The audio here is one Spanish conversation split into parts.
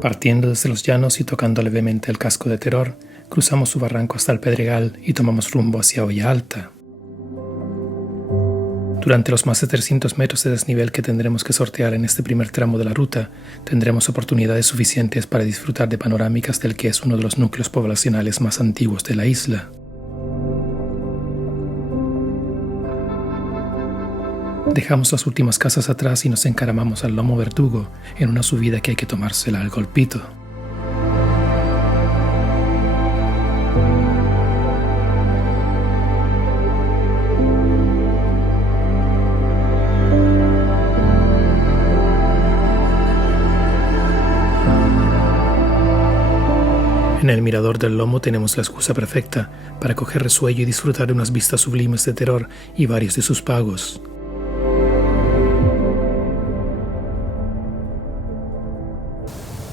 Partiendo desde los llanos y tocando levemente el casco de Teror, cruzamos su barranco hasta el Pedregal y tomamos rumbo hacia Hoya Alta. Durante los más de 300 metros de desnivel que tendremos que sortear en este primer tramo de la ruta, tendremos oportunidades suficientes para disfrutar de panorámicas del que es uno de los núcleos poblacionales más antiguos de la isla. Dejamos las últimas casas atrás y nos encaramamos al Lomo Verdugo en una subida que hay que tomársela al golpito. En el mirador del Lomo tenemos la excusa perfecta para coger resuello y disfrutar de unas vistas sublimes de Teror y varios de sus pagos.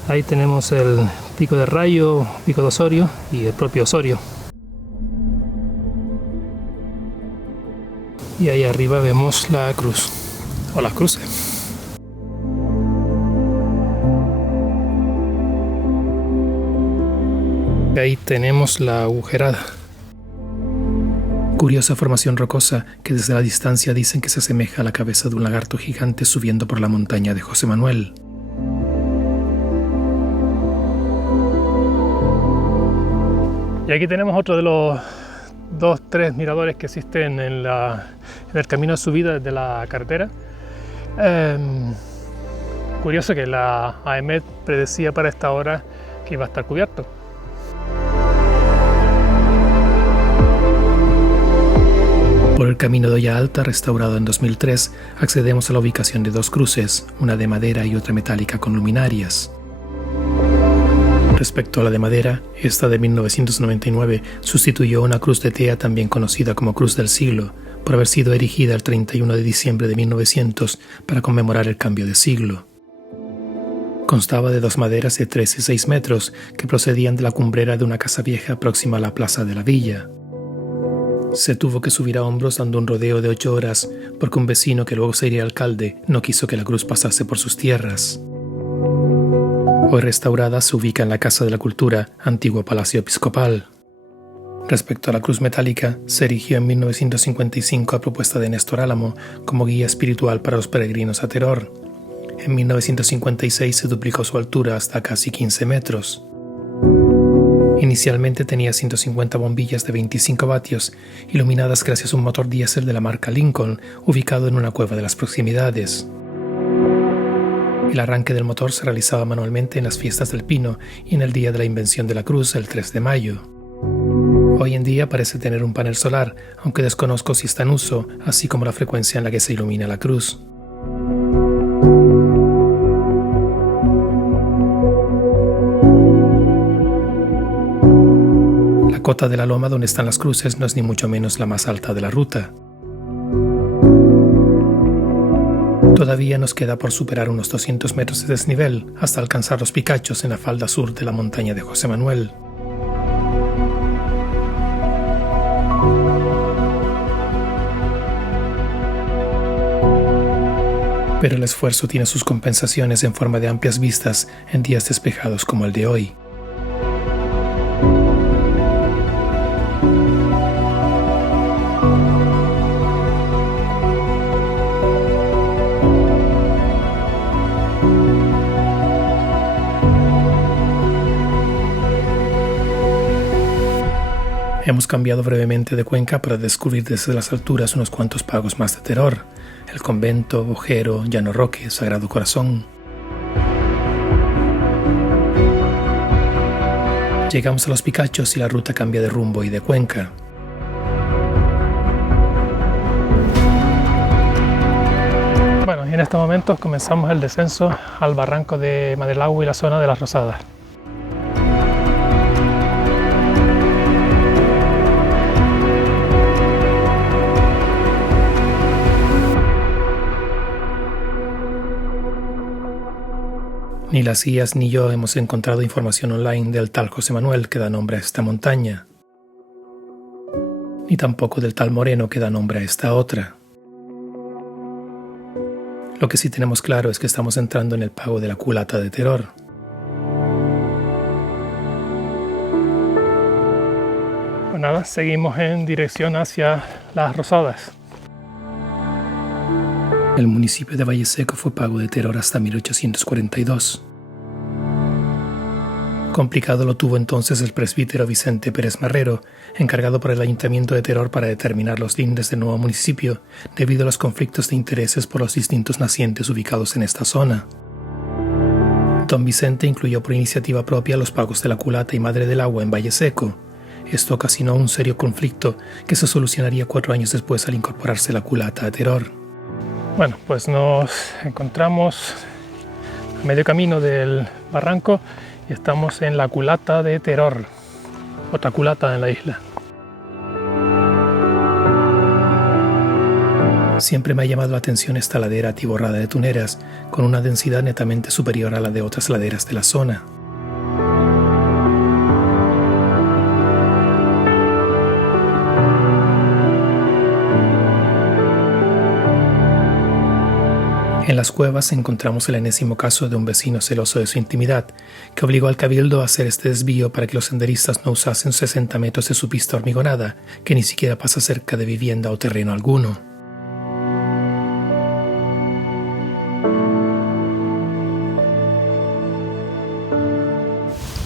Ahí tenemos el Pico de Rayo, Pico de Osorio y el propio Osorio. Y ahí arriba vemos la cruz, o las cruces. Ahí tenemos la agujerada. Curiosa formación rocosa que desde la distancia dicen que se asemeja a la cabeza de un lagarto gigante subiendo por la montaña de José Manuel. Y aquí tenemos otro de los 2-3 miradores que existen en el camino de subida desde la carretera. Curioso que la AEMET predecía para esta hora que iba a estar cubierto. Por el camino de Hoya Alta, restaurado en 2003, accedemos a la ubicación de dos cruces, una de madera y otra metálica con luminarias. Respecto a la de madera, esta de 1999 sustituyó una cruz de tea también conocida como Cruz del Siglo, por haber sido erigida el 31 de diciembre de 1900 para conmemorar el cambio de siglo. Constaba de dos maderas de 3 y 6 metros que procedían de la cumbrera de una casa vieja próxima a la plaza de la villa. Se tuvo que subir a hombros dando un rodeo de 8 horas porque un vecino que luego sería alcalde no quiso que la cruz pasase por sus tierras. Hoy restaurada, se ubica en la Casa de la Cultura, antiguo Palacio Episcopal. Respecto a la cruz metálica, se erigió en 1955 a propuesta de Néstor Álamo como guía espiritual para los peregrinos a Teror. En 1956 se duplicó su altura hasta casi 15 metros. Inicialmente tenía 150 bombillas de 25 vatios, iluminadas gracias a un motor diésel de la marca Lincoln, ubicado en una cueva de las proximidades. El arranque del motor se realizaba manualmente en las fiestas del Pino y en el día de la invención de la cruz, el 3 de mayo. Hoy en día parece tener un panel solar, aunque desconozco si está en uso, así como la frecuencia en la que se ilumina la cruz. La cota de la loma donde están las cruces no es ni mucho menos la más alta de la ruta. Todavía nos queda por superar unos 200 metros de desnivel hasta alcanzar los Picachos en la falda sur de la montaña de José Manuel. Pero el esfuerzo tiene sus compensaciones en forma de amplias vistas en días despejados como el de hoy. Hemos cambiado brevemente de cuenca para descubrir desde las alturas unos cuantos pagos más de Teror: el convento, Ojero, Llano Roque, Sagrado Corazón. Llegamos a los Picachos y la ruta cambia de rumbo y de cuenca. Bueno, y en estos momentos comenzamos el descenso al barranco de Madelagüe y la zona de las Rosadas. Ni las guías ni yo hemos encontrado información online del tal José Manuel que da nombre a esta montaña, ni tampoco del tal Moreno que da nombre a esta otra. Lo que sí tenemos claro es que estamos entrando en el pago de la culata de Teror. Pues nada, seguimos en dirección hacia Las Rosadas. El municipio de Valleseco fue pago de Teror hasta 1842. Complicado lo tuvo entonces el presbítero Vicente Pérez Marrero, encargado por el Ayuntamiento de Teror para determinar los límites del nuevo municipio, debido a los conflictos de intereses por los distintos nacientes ubicados en esta zona. Don Vicente incluyó por iniciativa propia los pagos de la culata y Madre del Agua en Valleseco. Esto ocasionó un serio conflicto que se solucionaría 4 años después al incorporarse la culata a Teror. Bueno, pues nos encontramos a medio camino del barranco y estamos en la culata de Teror, otra culata en la isla. Siempre me ha llamado la atención esta ladera atiborrada de tuneras, con una densidad netamente superior a la de otras laderas de la zona. En las cuevas encontramos el enésimo caso de un vecino celoso de su intimidad, que obligó al cabildo a hacer este desvío para que los senderistas no usasen 60 metros de su pista hormigonada, que ni siquiera pasa cerca de vivienda o terreno alguno.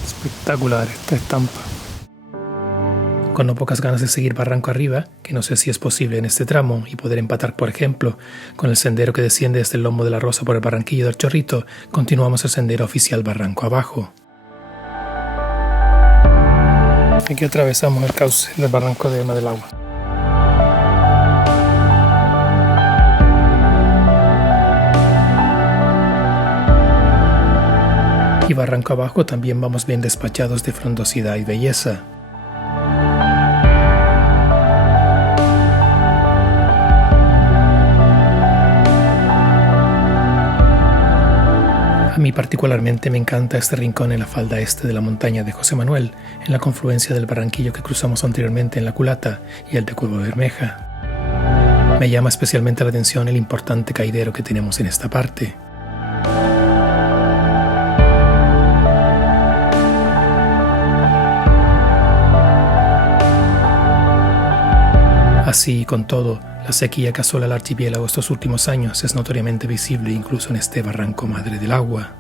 Espectacular esta estampa. Con no pocas ganas de seguir barranco arriba, que no sé si es posible en este tramo, y poder empatar, por ejemplo, con el sendero que desciende desde el Lomo de la Rosa por el barranquillo del Chorrito, continuamos el sendero oficial barranco abajo. Aquí atravesamos el cauce del barranco de Madre del Agua. Y barranco abajo también vamos bien despachados de frondosidad y belleza. A mí particularmente me encanta este rincón en la falda este de la montaña de José Manuel, en la confluencia del barranquillo que cruzamos anteriormente en la culata y el de Cueva Bermeja. Me llama especialmente la atención el importante caidero que tenemos en esta parte. Así, con todo, la sequía que asola el archipiélago estos últimos años es notoriamente visible incluso en este barranco Madre del Agua.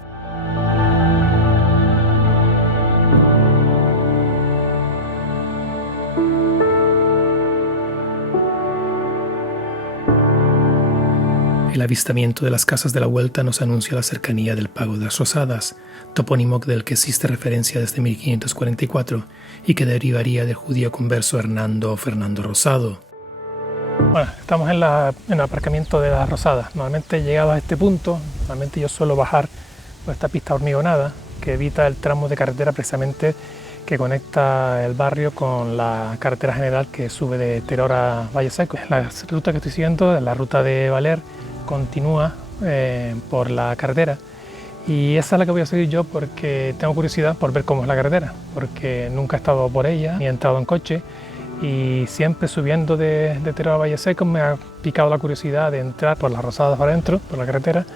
El avistamiento de las casas de la vuelta nos anuncia la cercanía del Pago de las Rosadas, topónimo del que existe referencia desde 1544 y que derivaría del judío converso Hernando o Fernando Rosado. Bueno, estamos en el aparcamiento de Las Rosadas. Normalmente llegados a este punto, normalmente yo suelo bajar por esta pista hormigonada que evita el tramo de carretera precisamente que conecta el barrio con la carretera general que sube de Teror a Valleseco. La ruta que estoy siguiendo, la ruta de Valer, continúa por la carretera y esa es la que voy a seguir yo porque tengo curiosidad por ver cómo es la carretera, porque nunca he estado por ella ni he entrado en coche. Y siempre subiendo de Teror a Valleseco me ha picado la curiosidad de entrar por Las Rosadas para adentro, por la carretera,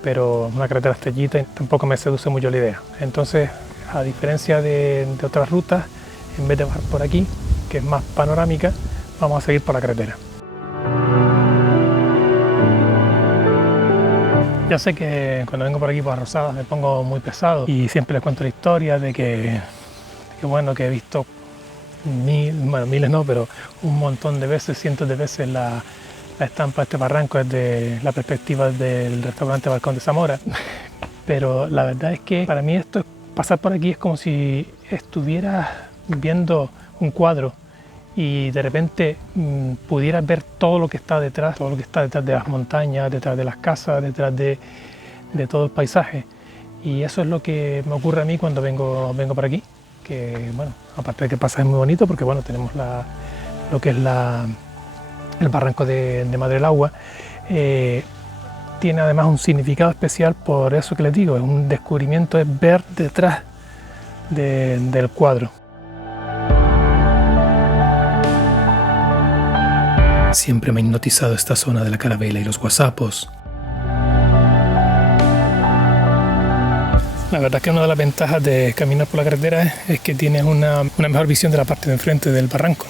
pero una carretera estrellita y tampoco me seduce mucho la idea. Entonces, a diferencia de otras rutas, en vez de bajar por aquí, que es más panorámica, vamos a seguir por la carretera. Ya sé que cuando vengo por aquí por Las Rosadas me pongo muy pesado y siempre les cuento la historia de que he visto miles no, pero un montón de veces, cientos de veces la estampa de este barranco desde la perspectiva del restaurante Balcón de Zamora. Pero la verdad es que para mí pasar por aquí es como si estuvieras viendo un cuadro y de repente pudieras ver todo lo que está detrás de las montañas, detrás de las casas, detrás de todo el paisaje. Y eso es lo que me ocurre a mí cuando vengo por aquí. Que bueno, aparte de que pasa es muy bonito porque bueno, tenemos lo que es el barranco de Madre del Agua, tiene además un significado especial por eso que les digo, es un descubrimiento, es ver detrás del cuadro. Siempre me ha hipnotizado esta zona de la Carabela y los Guasapos. La verdad es que una de las ventajas de caminar por la carretera es que tienes una mejor visión de la parte de enfrente del barranco.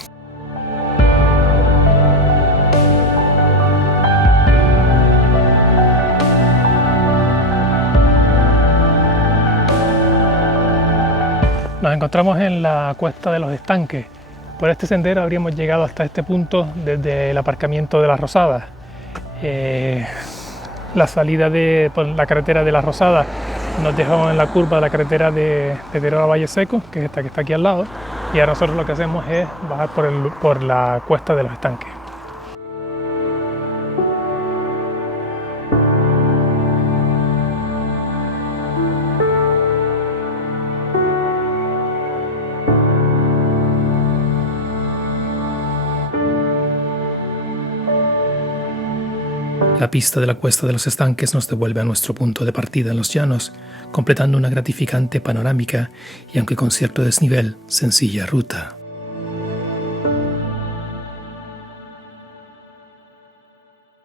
Nos encontramos en la Cuesta de los Estanques. Por este sendero habríamos llegado hasta este punto desde el aparcamiento de Las Rosadas. La salida por la carretera de Las Rosadas nos dejó en la curva de la carretera de Teruel a Valle Seco, que es esta que está aquí al lado, y ahora nosotros lo que hacemos es bajar por la Cuesta de los Estanques. La pista de la Cuesta de los Estanques nos devuelve a nuestro punto de partida en los llanos, completando una gratificante panorámica y, aunque con cierto desnivel, sencilla ruta.